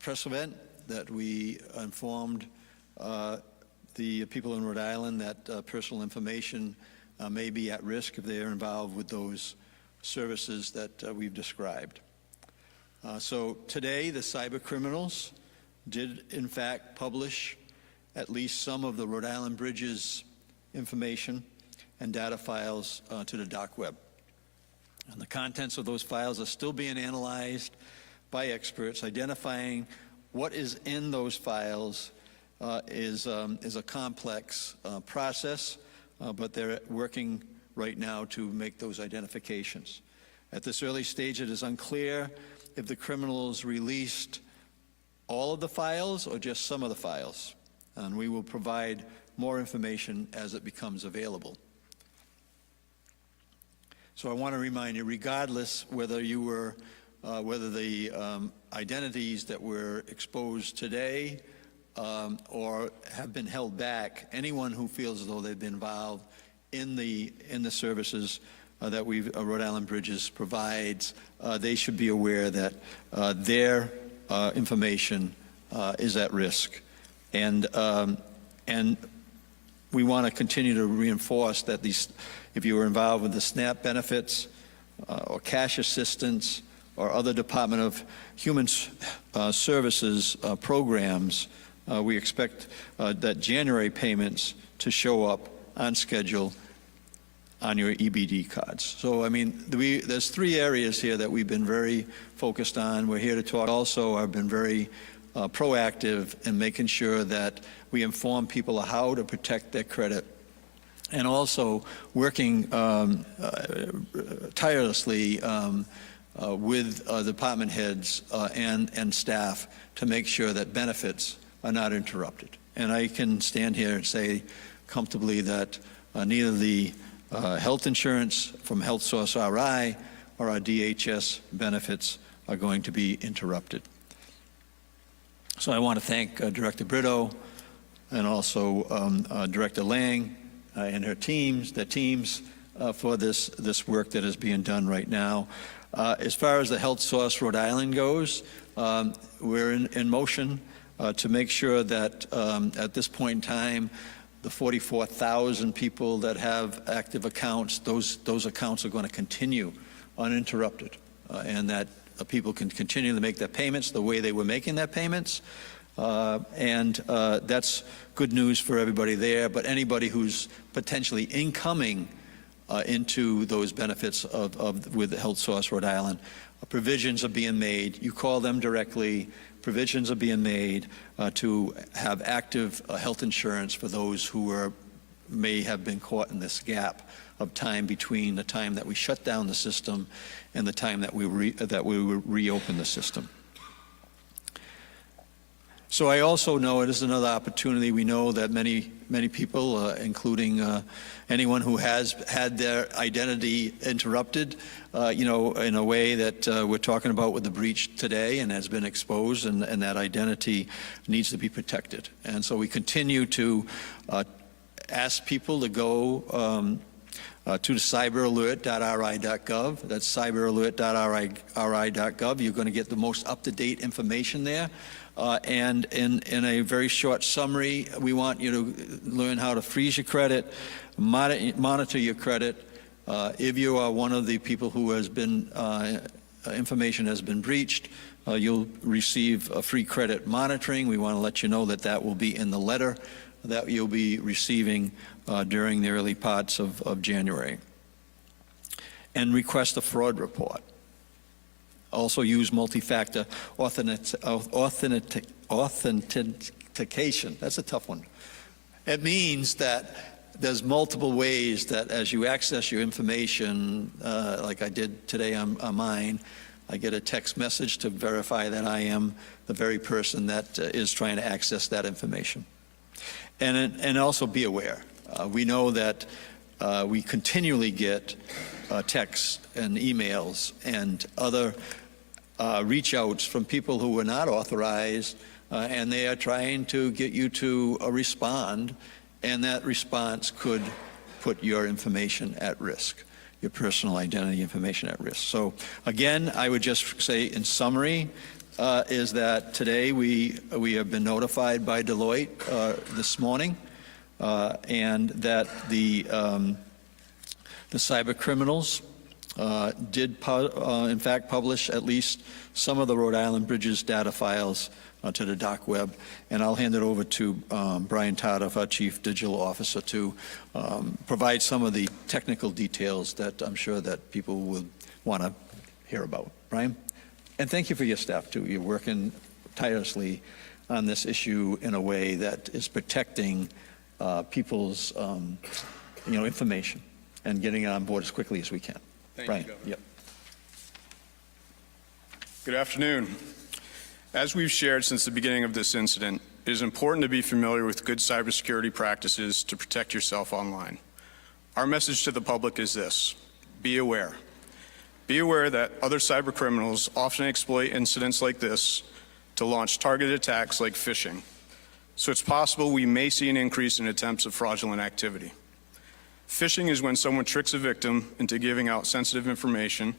press event that we informed the people in Rhode Island that personal information may be at risk if they are involved with those services that we've described. So today, the cyber criminals did, in fact, publish at least some of the Rhode RIBridges information and data files to the dark web. And the contents of those files are still being analyzed by experts. Identifying what is in those files is a complex process, but they're working right now to make those identifications. At this early stage, it is unclear if the criminals released all of the files or just some of the files, and we will provide more information as it becomes available. So I want to remind you, regardless whether you were, whether the identities that were exposed today or have been held back, anyone who feels as though they've been involved in the services that Rhode RIBridges provides, they should be aware that their information is at risk, and we want to continue to reinforce that if you were involved with the SNAP benefits or cash assistance or other Department of Human Services programs, we expect that January payments to show up on schedule on your EBD cards. So, I mean, there's three areas here that we've been very focused on. We're here to talk. Also, I've been very proactive in making sure that we inform people how to protect their credit, and also working tirelessly with department heads and staff to make sure that benefits are not interrupted. And I can stand here and say comfortably that neither the health insurance from Health Source RI or our DHS benefits are going to be interrupted. So I want to thank Director Brito and also Director Lang and her teams, for this work that is being done right now. As far as the Health Source Rhode Island goes, we're in motion to make sure that at this point in time, the 44,000 people that have active accounts, those accounts are going to continue uninterrupted, and that people can continue to make their payments the way they were making their payments. That's good news for everybody there, but anybody who's potentially incoming into those benefits with Health Source Rhode Island, provisions are being made. You call them directly. Provisions are being made to have active health insurance for those who may have been caught in this gap of time between the time that we shut down the system and the time that we reopen the system. So I also know it is another opportunity. We know that many people, including anyone who has had their identity interrupted, in a way that we're talking about with the breach today and has been exposed, and that identity needs to be protected. And so we continue to ask people to go to cyberalert.ri.gov. That's cyberalert.ri.gov. You're going to get the most up-to-date information there. And in a very short summary, we want you to learn how to freeze your credit, monitor your credit. If you are one of the people who has been, information has been breached, you'll receive a free credit monitoring. We want to let you know that that will be in the letter that you'll be receiving during the early parts of January. And request a fraud report. Also use multi-factor authentication. That's a tough one. It means that there's multiple ways that as you access your information, like I did today on mine, I get a text message to verify that I am the very person that is trying to access that information. And also be aware. We know that we continually get texts and emails and other reach outs from people who were not authorized, and they are trying to get you to respond, and that response could put your information at risk, your personal identity information at risk. So again, I would just say in summary is that today we have been notified by Deloitte this morning, and that the cyber criminals did in fact publish at least some of the Rhode Island Bridges data files to the dark web. And I'll hand it over to Brian Tardiff, our Chief Digital Officer, to provide some of the technical details that I'm sure that people will want to hear about. Brian? And thank you for your staff, too. You're working tirelessly on this issue in a way that is protecting people's information and getting it on board as quickly as we can. Thank Brian. you, Governor. Yep. Good afternoon. As we've shared since the beginning of this incident, it is important to be familiar with good cybersecurity practices to protect yourself online. Our message to the public is this: be aware. Be aware that other cyber criminals often exploit incidents like this to launch targeted attacks like phishing. So it's possible we may see an increase in attempts of fraudulent activity. Phishing is when someone tricks a victim into giving out sensitive information,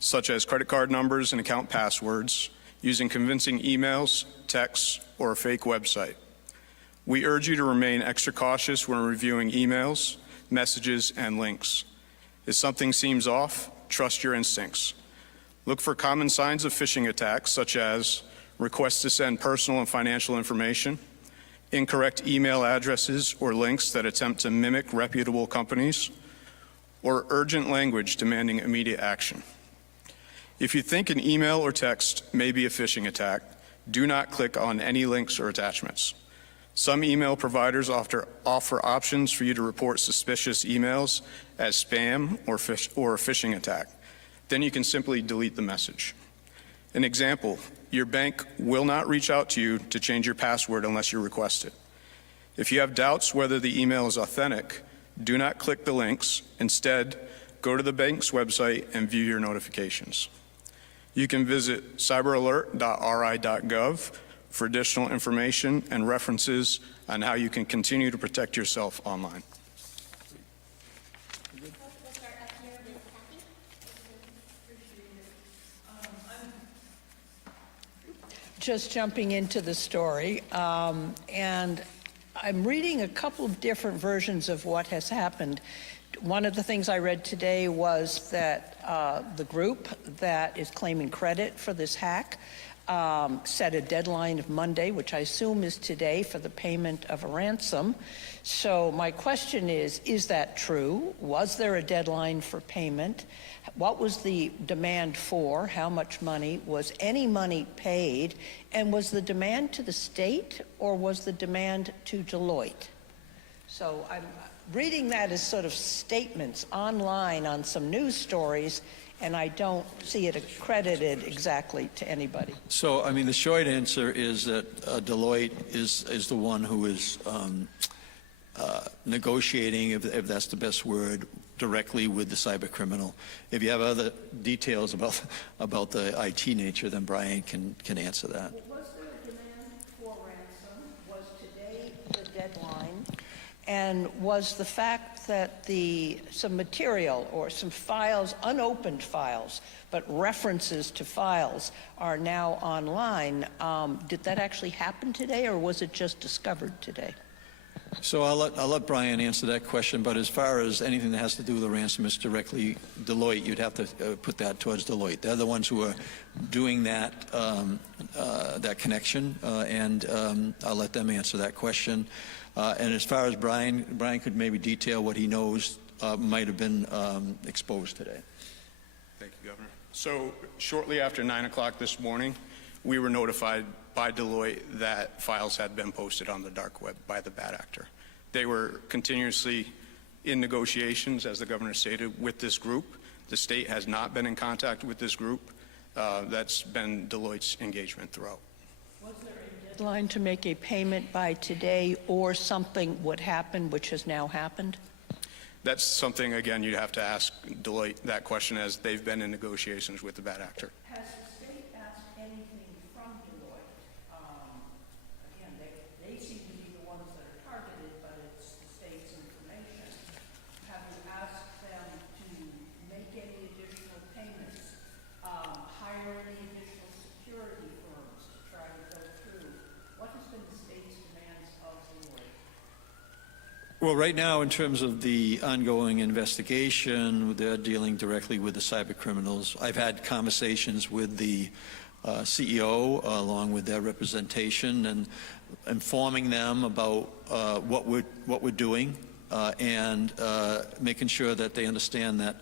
such as credit card numbers and account passwords, using convincing emails, texts, or a fake website. We urge you to remain extra cautious when reviewing emails, messages, and links. If something seems off, trust your instincts. Look for common signs of phishing attacks, such as requests to send personal and financial information, incorrect email addresses or links that attempt to mimic reputable companies, or urgent language demanding immediate action. If you think an email or text may be a phishing attack, do not click on any links or attachments. Some email providers offer options for you to report suspicious emails as spam or a phishing attack. Then you can simply delete the message. An example, your bank will not reach out to you to change your password unless you request it. If you have doubts whether the email is authentic, do not click the links. Instead, go to the bank's website and view your notifications. You can visit cyberalert.ri.gov for additional information and references on how you can continue to protect yourself online. Just jumping into the story, and I'm reading a couple of different versions of what has happened. One of the things I read today was that the group that is claiming credit for this hack set a deadline of Monday, which I assume is today, for the payment of a ransom. So my question is that true? Was there a deadline for payment? What was the demand for? How much money? Was any money paid? And was the demand to the state, or was the demand to Deloitte? So I'm reading that as sort of statements online on some news stories, and I don't see it accredited exactly to anybody. So, I mean, the short answer is that Deloitte is the one who is negotiating, if that's the best word, directly with the cyber criminal. If you have other details about the IT nature, then Brian can answer that. Was there a demand for ransom? Was today the deadline? And was the fact that some material or some files, unopened files, but references to files are now online, did that actually happen today, or was it just discovered today? So I'll let Brian answer that question, but as far as anything that has to do with the ransom, it's directly Deloitte. You'd have to put that towards Deloitte. They're the ones who are doing that that connection, and I'll let them answer that question. And as far as Brian could maybe detail what he knows might have been exposed today. Thank you, Governor. So shortly after 9 o'clock this morning, we were notified by Deloitte that files had been posted on the dark web by the bad actor. They were continuously in negotiations, as the governor stated, with this group. The state has not been in contact with this group. That's been Deloitte's engagement throughout. Was there a deadline to make a payment by today, or something would happen which has now happened? That's something, again, you'd have to ask Deloitte that question, as they've been in negotiations with the bad actor. Has the state asked anything from Deloitte? Again, they seem to be the ones that are targeted, but it's the state's information. Have you asked them to make any additional payments, hire any additional security for Well, right now, in terms of the ongoing investigation, they're dealing directly with the cyber criminals. I've had conversations with the CEO along with their representation and informing them about what we're doing and making sure that they understand that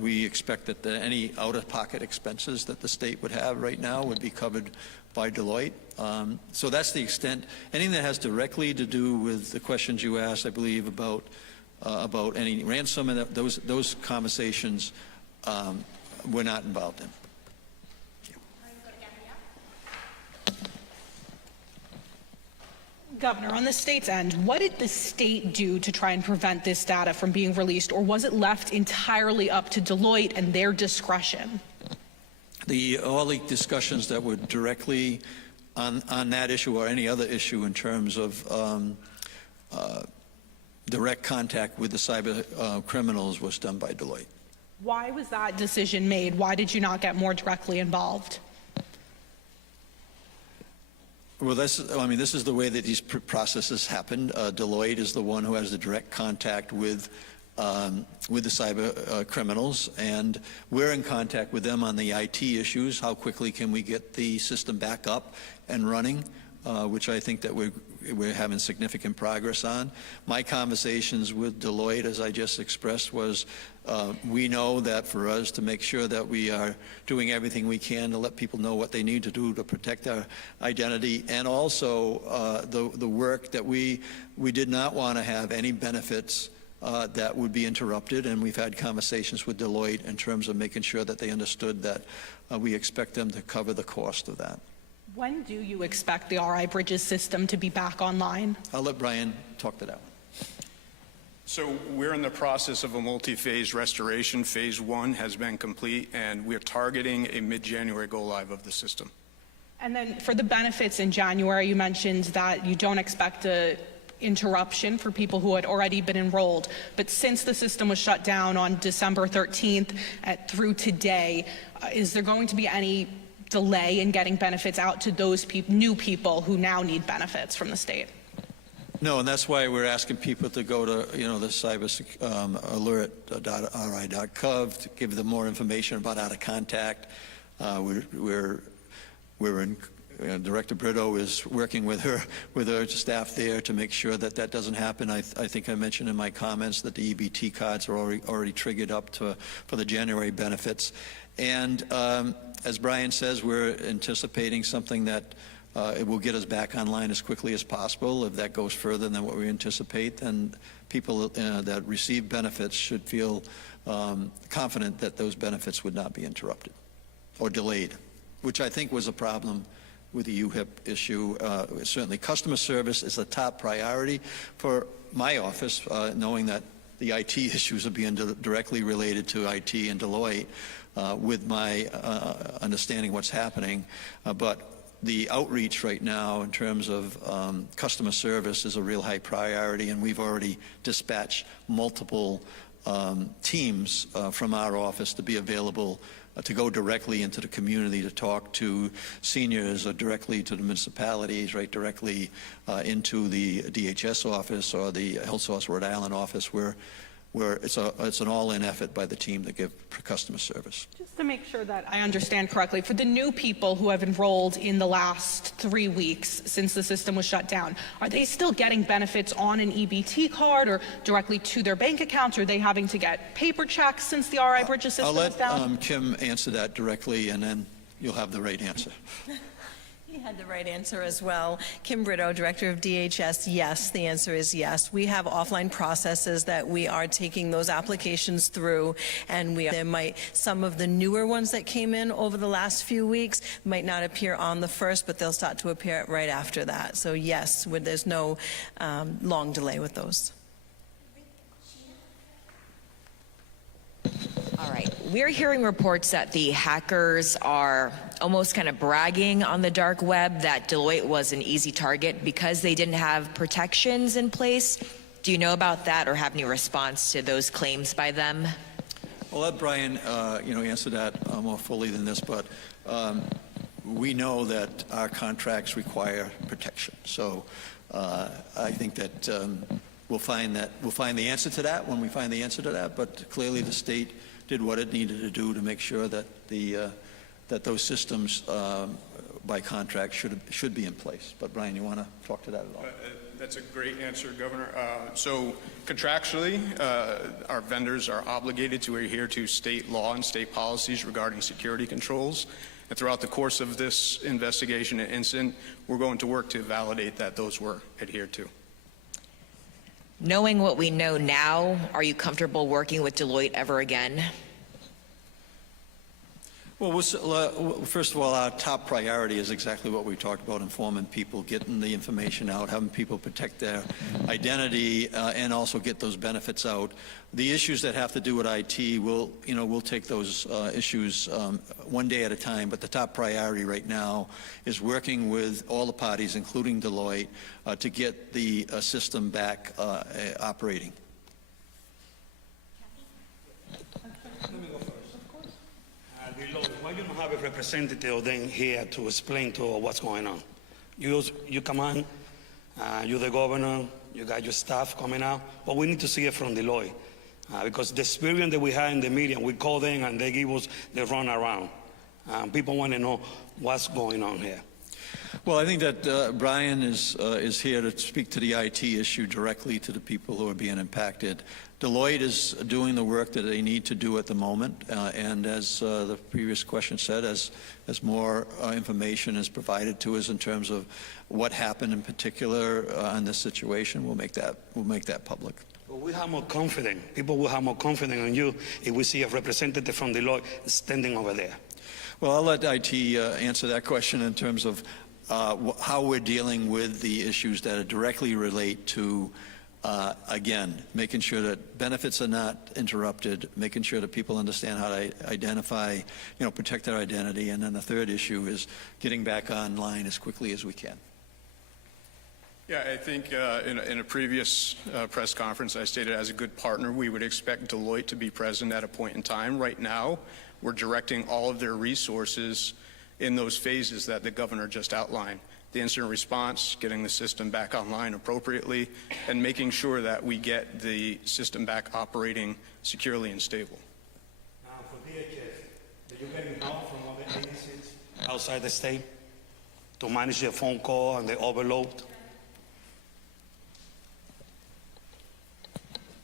we expect that any out-of-pocket expenses that the state would have right now would be covered by Deloitte. So that's the extent. Anything that has directly to do with the questions you asked, I believe, about any ransom and those conversations, we're not involved in. Governor, on the state's end, what did the state do to try and prevent this data from being released, or was it left entirely up to Deloitte and their discretion? All the discussions that were directly on that issue or any other issue in terms of direct contact with the cyber criminals was done by Deloitte. Why was that decision made? Why did you not get more directly involved? Well, this is the way that these processes happen. Deloitte is the one who has the direct contact with the cyber criminals, and we're in contact with them on the IT issues. How quickly can we get the system back up and running, which I think that we're having significant progress on. My conversations with Deloitte, as I just expressed, was we know that for us to make sure that we are doing everything we can to let people know what they need to do to protect our identity, and also the work that we did not want to have any benefits that would be interrupted, and we've had conversations with Deloitte in terms of making sure that they understood that we expect them to cover the cost of that. When do you expect the RIBridges system to be back online? I'll let Brian talk to that one. So we're in the process of a multi-phase restoration. Phase 1 has been complete, and we're targeting a mid-January go-live of the system. And then for the benefits in January, you mentioned that you don't expect a interruption for people who had already been enrolled. But since the system was shut down on December 13th through today, is there going to be any delay in getting benefits out to those new people who now need benefits from the state? No, and that's why we're asking people to go to, the cyberalert.ri.gov to give them more information about how to contact. We're in. Director Brito is working with her staff there to make sure that that doesn't happen. I think I mentioned in my comments that the EBT cards are already triggered up for the January benefits. And as Brian says, we're anticipating something that it will get us back online as quickly as possible. If that goes further than what we anticipate, then people that receive benefits should feel confident that those benefits would not be interrupted or delayed, which I think was a problem with the UHIP issue. Certainly customer service is a top priority for my office, knowing that the IT issues are being directly related to IT and Deloitte with my understanding what's happening. But the outreach right now in terms of customer service is a real high priority, and we've already dispatched multiple teams from our office to be available to go directly into the community to talk to seniors or directly to the municipalities, right directly into the DHS office or the Health Source Rhode Island office, where it's an all-in effort by the team to give customer service. Just to make sure that I understand correctly, for the new people who have enrolled in the last 3 weeks since the system was shut down, are they still getting benefits on an EBT card or directly to their bank accounts? Or are they having to get paper checks since the RIBridges system is down? I'll let Kim answer that directly, and then you'll have the right answer. He had the right answer as well. Kim Brito, Director of DHS, yes, the answer is yes. We have offline processes that we are taking those applications through, and some of the newer ones that came in over the last few weeks might not appear on the 1st, but they'll start to appear right after that. So yes, there's no long delay with those. All right. We're hearing reports that the hackers are almost kind of bragging on the dark web that Deloitte was an easy target because they didn't have protections in place. Do you know about that or have any response to those claims by them? I'll let Brian, answer that more fully than this, but we know that our contracts require protection. So I think that we'll find the answer to that when we find the answer to that, but clearly the state did what it needed to do to make sure that that those systems by contract should be in place. But Brian, you want to talk to that at all? That's a great answer, Governor. So contractually, our vendors are obligated to adhere to state law and state policies regarding security controls. And throughout the course of this investigation and incident, we're going to work to validate that those were adhered to. Knowing what we know now, are you comfortable working with Deloitte ever again? Well, first of all, our top priority is exactly what we talked about, informing people, getting the information out, having people protect their identity, and also get those benefits out. The issues that have to do with IT, we'll take those issues one day at a time, but the top priority right now is working with all the parties, including Deloitte, to get the system back operating. Why you don't have a representative then here to explain to what's going on? You come on, you're the governor, you got your staff coming out, but we need to see it from Deloitte. Because the experience that we had in the media, we call them and they give us the run around. People want to know what's going on here. Well, I think that Brian is here to speak to the IT issue directly to the people who are being impacted. Deloitte is doing the work that they need to do at the moment, and as the previous question said, as more information is provided to us in terms of what happened in particular on this situation, we'll make that public. But we have more confidence. People will have more confidence in you if we see a representative from Deloitte standing over there. Well, I'll let IT answer that question in terms of how we're dealing with the issues that directly relate to, again, making sure that benefits are not interrupted, making sure that people understand how to identify, protect their identity, and then the third issue is getting back online as quickly as we can. Yeah, I think in a previous press conference, I stated as a good partner, we would expect Deloitte to be present at a point in time. Right now, we're directing all of their resources in those phases that the governor just outlined. The incident response, getting the system back online appropriately, and making sure that we get the system back operating securely and stable. Now, for DHS, are you getting help from other agencies outside the state to manage the phone call and the overload?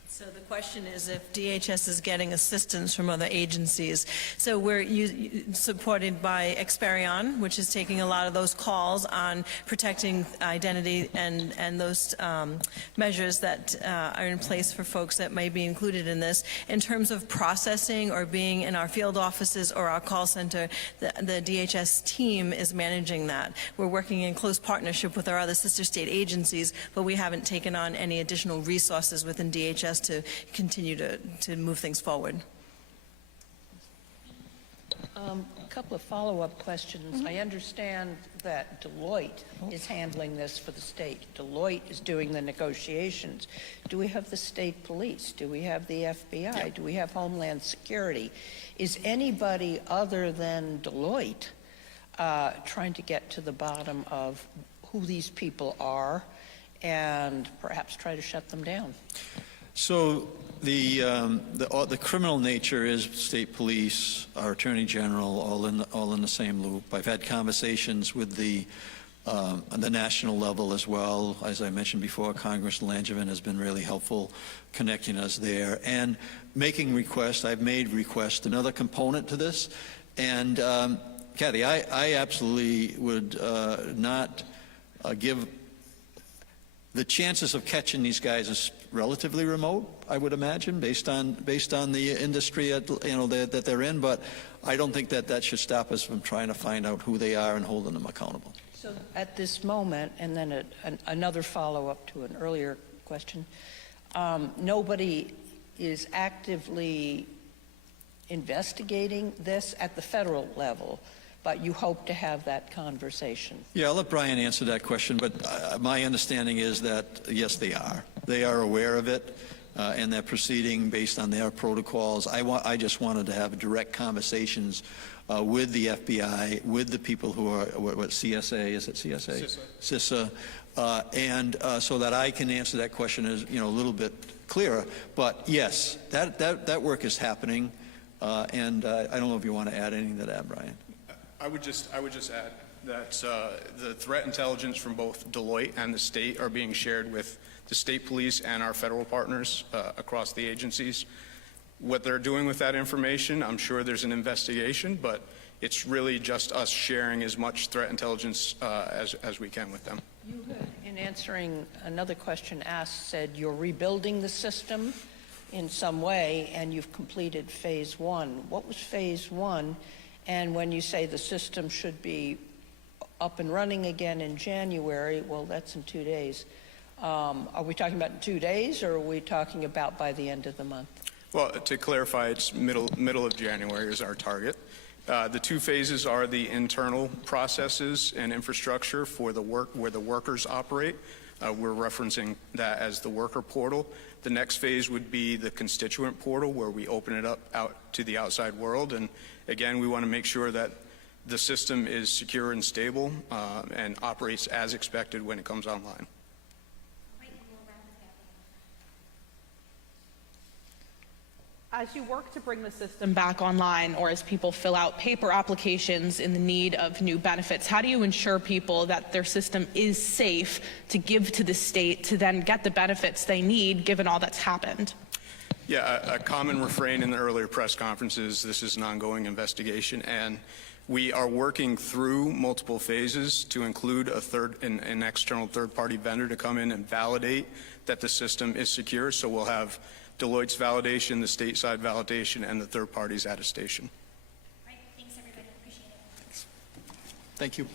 So the question is if DHS is getting assistance from other agencies. So we're supported by Experion, which is taking a lot of those calls on protecting identity and those measures that are in place for folks that may be included in this. In terms of processing or being in our field offices or our call center, the DHS team is managing that. We're working in close partnership with our other sister state agencies, but we haven't taken on any additional resources within DHS to continue to move things forward. A couple of follow-up questions. I understand that Deloitte is handling this for the state. Deloitte is doing the negotiations. Do we have the state police? Do we have the FBI? Do we have Homeland Security? Is anybody other than Deloitte trying to get to the bottom of who these people are and perhaps try to shut them down? So the criminal nature is state police, our attorney general, all in the same loop. I've had conversations with on the national level as well. As I mentioned before, Congressman Langevin has been really helpful connecting us there and making requests. I've made requests. Another component to this, and Kathy, I absolutely would not give. The chances of catching these guys is relatively remote, I would imagine, based on the industry that they're in. But I don't think that should stop us from trying to find out who they are and holding them accountable. So at this moment, and then another follow-up to an earlier question, nobody is actively investigating this at the federal level, but you hope to have that conversation. Yeah, I'll let Brian answer that question, but my understanding is that, yes, they are. They are aware of it. and they're proceeding based on their protocols. I just wanted to have direct conversations with the FBI, with the people who are, what CSA, is it CSA? CISA. And so that I can answer that question as, a little bit clearer. But yes, that work is happening, and I don't know if you want to add anything to that, Brian. I would just add that the threat intelligence from both Deloitte and the state are being shared with the state police and our federal partners across the agencies. What they're doing with that information, I'm sure there's an investigation, but it's really just us sharing as much threat intelligence as we can with them. You had, in answering another question asked, said you're rebuilding the system in some way, and you've completed phase one. What was phase one? And when you say the system should be up and running again in January, well, that's in 2 days. Are we talking about in 2 days, or are we talking about by the end of the month? Well, to clarify, it's middle of January is our target. The 2 phases are the internal processes and infrastructure for the where the workers operate. We're referencing that as the worker portal. The next phase would be the constituent portal, where we open it up out to the outside world. And again, we want to make sure that the system is secure and stable and operates as expected when it comes online. As you work to bring the system back online, or as people fill out paper applications in the need of new benefits, how do you ensure people that their system is safe to give to the state to then get the benefits they need, given all that's happened? Yeah, a common refrain in the earlier press conferences, this is an ongoing investigation, and we are working through multiple phases to include an external third-party vendor to come in and validate that the system is secure. So we'll have Deloitte's validation, the stateside validation, and the third party's attestation. Right. Thanks, everybody. Appreciate it. Thank you.